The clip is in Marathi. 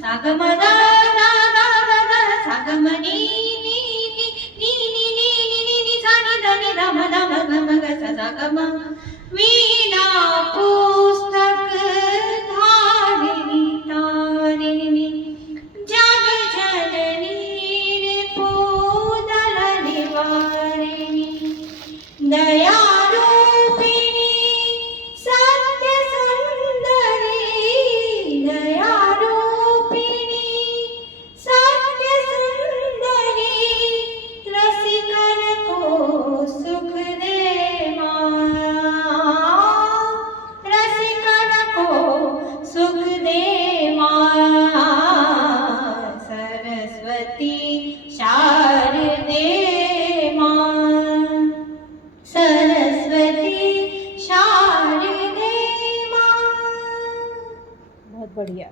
सा ग म ग गा गा ग ग सा ग म नि नि नि नि नि नि नि नि नि सा नि ध नि ध म ध म ग म ग सा सा ग म वीणा पुस्तक धारिणी तारिणी जग जननी रिपुदल निवारिणी दया रूपिणी सत्य सुंदरी दया रूपिणी सत्य सुंदरी रसिकन को सुख दे माँ रसिकन को सुख दे माँ सरस्वती शारदे माँ सरस्वती शारदे माँ। बहुत बढ़िया।